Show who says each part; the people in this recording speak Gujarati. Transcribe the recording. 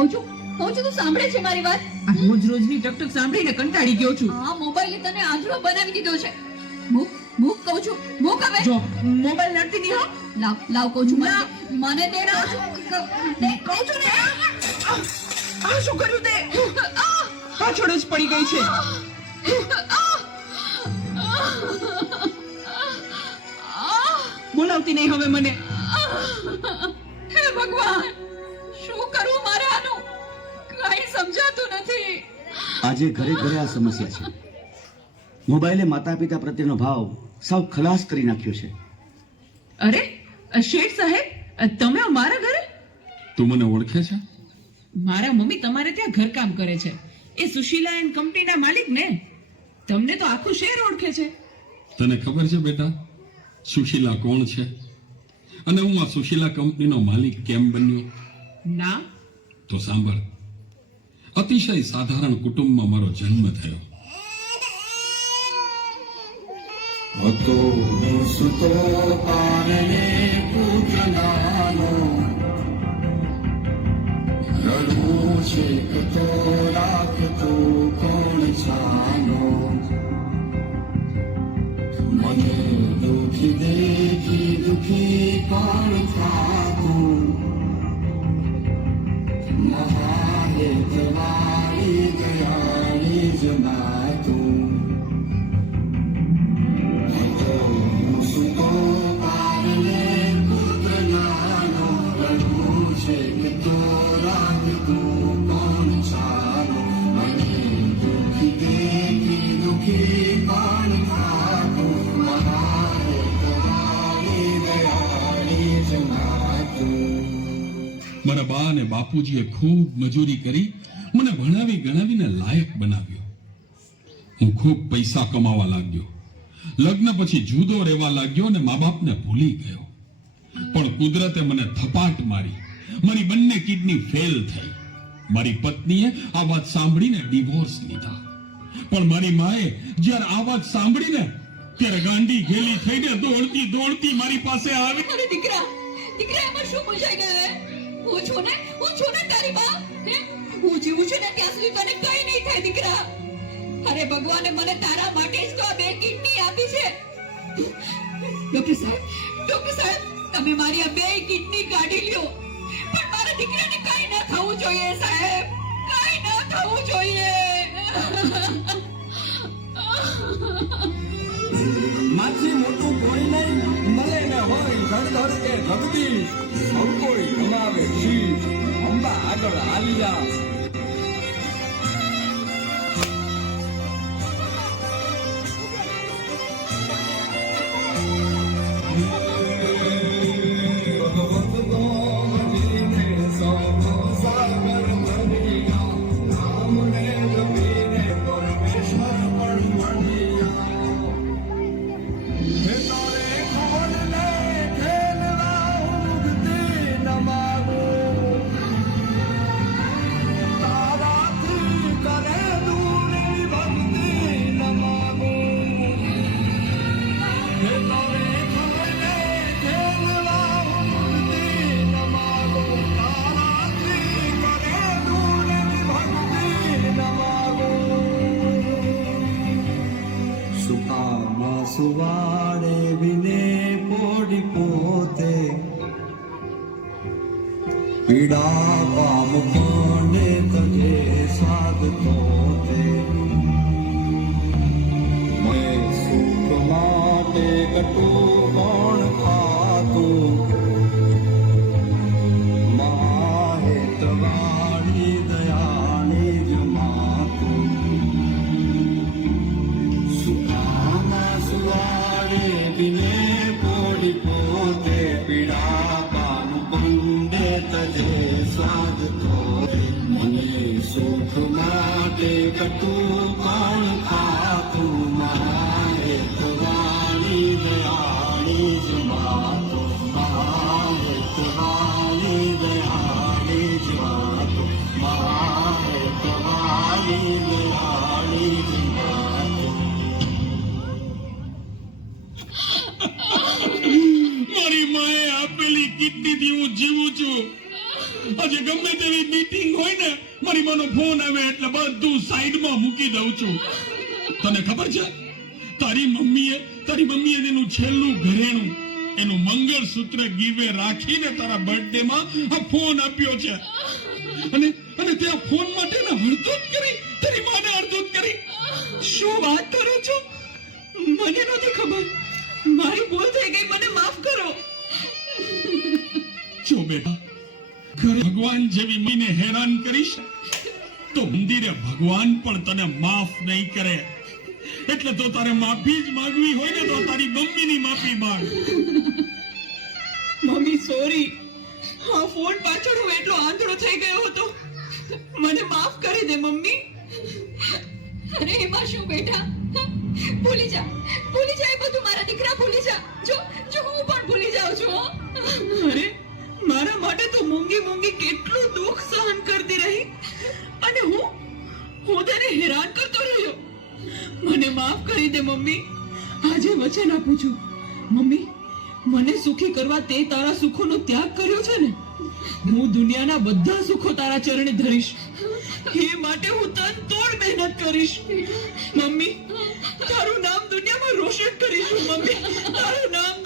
Speaker 1: કહું છું કહું છું તું સાંભળે છે મારી વાત.
Speaker 2: આ રોજ રોજની ટકટક સાંભળીને કંટાળી ગયો છું.
Speaker 1: આ મોબાઈલે તને આંધળો બનાવી દીધો છે. મૂક મૂક કહું છું. મૂક હવે.
Speaker 2: જો મોબાઈલ નડતી નહીં હો.
Speaker 1: લાવ લાવ કહું છું. મને મને દે ના.
Speaker 2: કહું છું. ને. આ શું કર્યું તે? પાછળ જ પડી ગઈ છે. બોલાવતી નહીં હવે મને.
Speaker 1: હે ભગવાન શું કરું મારે? સમજાતું નથી.
Speaker 3: આજે ઘરે ઘરે આ સમસ્યા છે. મોબાઈલે માતા પિતા પ્રત્યેનો ભાવ સાવ ખલાસ કરી નાખ્યો છે.
Speaker 2: અરે શેઠ સાહેબ તમે મારા ઘરે?
Speaker 4: તું મને ઓળખે છે?
Speaker 2: મારા મમ્મી તમારે ત્યાં ઘરકામ કરે છે. એ સુશીલા એન્ડ કંપનીના માલિક ને? તમને તો આખું શહેર ઓળખે છે.
Speaker 4: તને ખબર છે બેટા સુશીલા કોણ છે? અને હું આ સુશીલા કંપનીનો માલિક કેમ બન્યો?
Speaker 2: ના.
Speaker 4: તો સાંભળ. અતિશય સાધારણ કુટુંબમાં મારો જન્મ થયો
Speaker 5: હતો સુતો કારણે પૂજનાનો રડવું છે તો રાખતો કોણ છાનો મને દુખી દેખી દુખી કોણ થાતું
Speaker 4: મારા બા અને બાપુજીએ ખૂબ મજૂરી કરી મને ભણાવી ગણાવીને લાયક બનાવ્યો. હું ખૂબ પૈસા કમાવા લાગ્યો. લગ્ન પછી જુદો રહેવા લાગ્યો અને મા બાપને ભૂલી ગયો. પણ કુદરતે મને થપાટ મારી. મારી બંને કિડની ફેલ થઈ. મારી પત્નીએ આ વાત સાંભળીને ડિવોર્સ લીધા. પણ મારી માએ જ્યારે આ વાત સાંભળીને ત્યારે ગાંડી ઘેલી થઈને દોડતી દોડતી મારી પાસે આવી.
Speaker 1: અરે દીકરા દીકરા, એમાં શું પૂછાઈ ગયો હે? છું ને, હું છું ને તારી બા હું જીવું છું ને ત્યાં સુધી તને કઈ નહીં થાય દીકરા. અરે ભગવાને, મને તારા માટે જ તો આ બે કિડની આપી છે. ડોક્ટર સાહેબ ડોક્ટર સાહેબ, તમે મારી આ બે કિડની કાઢી લ્યો. પણ મારા દીકરાને કઈ ન થવું જોઈએ, સાહેબ. કઈ ન થવું જોઈએ.
Speaker 5: માથી મોટું કોઈ નહીં, મળે ને હોય, ધડધડ કે ધગતી સૌ કોઈ ગમાવે શીશ અંબા આગળ આલિયા પીડા પામ કોને તજે સાધતો તે મેં સુખ માટે કટું કોણ ખાતું? માહેતવાળી દયાળી જમાતું સુખામાં સુવાડે બિને
Speaker 4: જીવું છું. આજે ગમે તેવી મીટિંગ હોય ને, મારી માનો ફોન આવે એટલે બધું સાઈડમાં મૂકી દઉં છું. તને ખબર છે? તારી મમ્મીએ તારી મમ્મીએ તેનું છેલ્લું ઘરેણું, એનું મંગળસૂત્ર ગીવે રાખીને તારા બર્થડે માં આ ફોન આપ્યો છે. અને અને તે ફોન માટે ને હળદૂત કરી, તારી માને હળદૂત કરી.
Speaker 2: શું વાત કરો છો? મને નથી ખબર. મારી ભૂલ થઈ ગઈ, મને માફ કરો.
Speaker 4: જો બેટા. ઘરે ભગવાન જેવી મીને હેરાન કરીશ તો મંદિરે ભગવાન પણ તને માફ નહીં કરે. એટલે તો તારે માફી જ માંગવી હોય ને તો તારી મમ્મીની માફી માંગ.
Speaker 2: મમ્મી સોરી હા ફોન પાછળ હું એટલો આંધળો થઈ ગયો હતો. મને માફ કરી દે મમ્મી.
Speaker 1: અરે એમાં શું બેટા? ભૂલી જા ભૂલી જા એ બધું મારા દીકરા ભૂલી જા. જો જો હું પણ ભૂલી જાઉં છું હો.
Speaker 2: અરે મારા માટે તો મૂંગી મૂંગી કેટલું દુઃખ સહન કરતી રહી. અને હું હું તેને હેરાન કરતો રહ્યો. મને માફ કરી દે, મમ્મી. આજે વચન આપું છું. મમ્મી, મને સુખી કરવા તે તારા સુખોનો ત્યાગ કર્યો છે ને? હું દુનિયાના બધા સુખો તારા ચરણે ધરીશ. એ માટે હું તન તોડ મહેનત કરીશ. મમ્મી, તારું નામ દુનિયામાં રોશન કરીશ. મમ્મી, તારું નામ